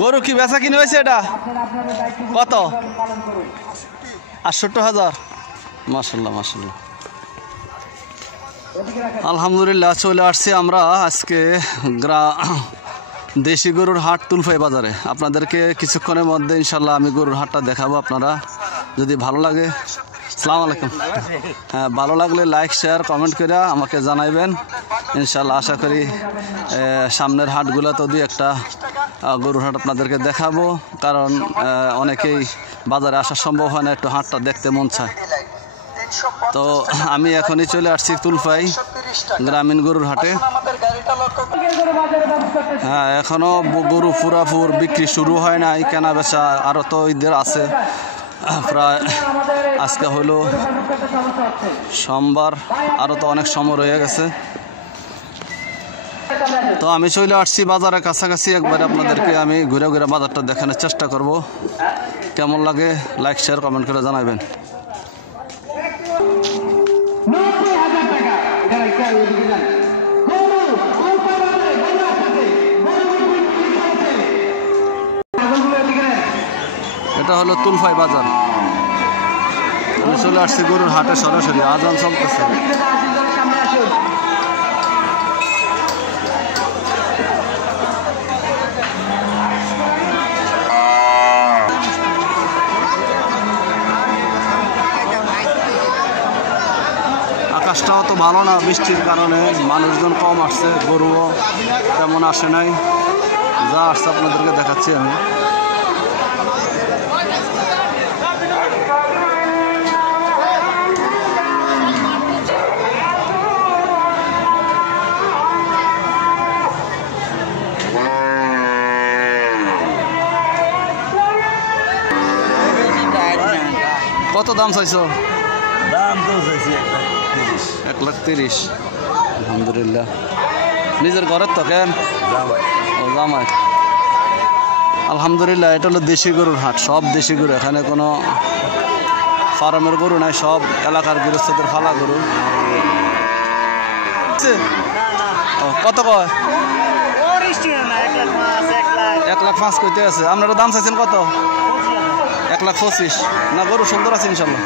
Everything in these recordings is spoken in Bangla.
গরু কি বেচা কিনে হয়েছে? এটা কত? ৬৮,০০০। মাশাআল্লাহ মাশাআল্লাহ, আলহামদুলিল্লাহ। চলে আসছি আমরা আজকে দেশি গরুর হাট তুলফাই বাজারে। আপনাদেরকে কিছুক্ষণের মধ্যে ইনশাল্লাহ আমি গরুর হাটটা দেখাবো। আপনারা যদি ভালো লাগে, আসসালামু আলাইকুম, হ্যাঁ ভালো লাগলে লাইক শেয়ার কমেন্ট করে আমাকে জানাইবেন ইনশাল্লাহ। আশা করি সামনের হাটগুলোতেও দুই একটা গরুর হাট আপনাদেরকে দেখাবো, কারণ অনেকেই বাজারে আসা সম্ভব হয় না, একটু হাটটা দেখতে মন চায়। তো আমি এখনই চলে আসছি তুলফাই গ্রামীণ গরুর হাটে। হ্যাঁ, এখনো গরু পুরাপুর বিক্রি শুরু হয় নাই, কেনা বেচা আরও তো ঈদের আছে প্রায়। আজকে হলো সোমবার, আরও তো অনেক সময় রয়ে গেছে। তো আমি চলে আসছি বাজারের কাছাকাছি, একবারে আপনাদেরকে আমি ঘুরে ঘুরে বাজারটা দেখানোর চেষ্টা করব। কেমন লাগে লাইক শেয়ার কমেন্ট করে জানাবেন। এটা হলো তুলফাই বাজার। আমি চলে আসছি গরুর হাটে সরাসরি, আজান চলতেছে। আকাশটাও তো ভালো না, বৃষ্টির কারণে মানুষজন কম আসছে, গরুও তেমন আসে নাই। যা আসছে আপনাদেরকে দেখাচ্ছি আমি। কত দাম চাইছো? দাম তো চাইছি 1,30,000। আলহামদুলিল্লাহ। নিজের ঘরের তো কেন? ও জামাই। আলহামদুলিল্লাহ। এটা হলো দেশি গরুর হাট, সব দেশি গরু, এখানে কোনো ফার্মের গরু নাই, সব এলাকার গৃহস্থদের ফালা গরু। কত কয়? 1,05,000 কইতে আছে। আপনারা দাম চাইছেন কত? 1,25,000। না, গরু সুন্দর আছে ইনশাল্লাহ।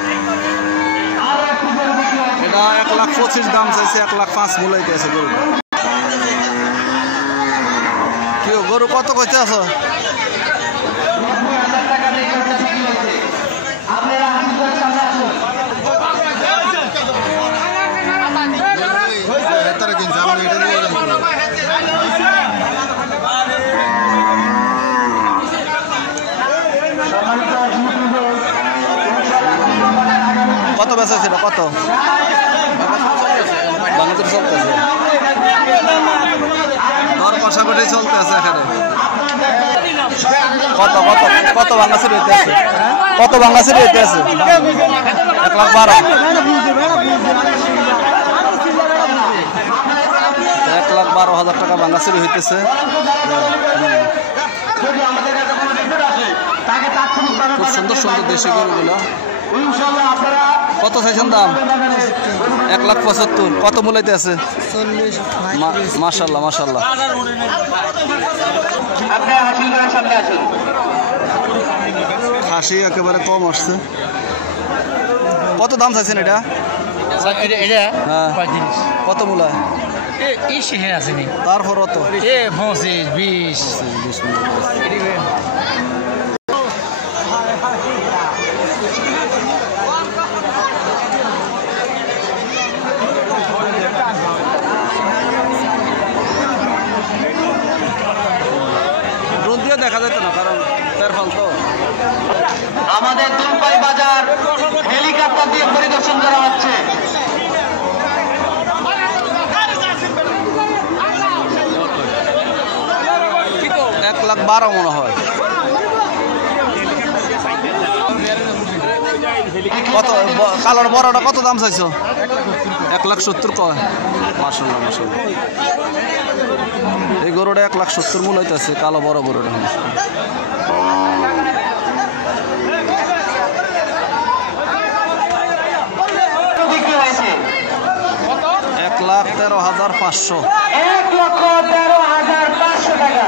এটা 1,25,000 দাম চাইছে, 1,05,000 মূলাইতে আছে গরু। কি গরু কত কইতে আছো? কত বেচা ছিল? কত বাংলাদেশ চলতেছে? দর কষাকষি চলতেছে এখানে। কত কত কত বাংলাদেশের হইতে আছে? কত বাংলাদেশের হইতে আছে? 1,12,000। 1,12,000 টাকা বাংলাদেশের হইতেছে। খুব সুন্দর সুন্দর দেশি গরুগুলো। কত চাইছেন দাম? 1,75,000। কত মূলাইতে আছে? মাশাল্লাহ মাশাল্লাহ। খাসি একেবারে কম আসছে। কত দাম চাইছেন এটা? হ্যাঁ, কত মূলায়? তারপর তো 25-20 দেখা যেত না, কারণ তার ফল তো। আমাদের তুলফাই বাজার হেলিকপ্টার দিয়ে পরিদর্শন করা হচ্ছে। 1,12,000 মনে হয়। কত কালোর বড়টা কত দাম চাইছো? 1,70,000 কয়। মাশাআল্লাহ মাশাআল্লাহ। এই গরুটা 1,70,000 মূল্য হইতেছে, কালো বড় গরুটা। 1,13,500 টাকা।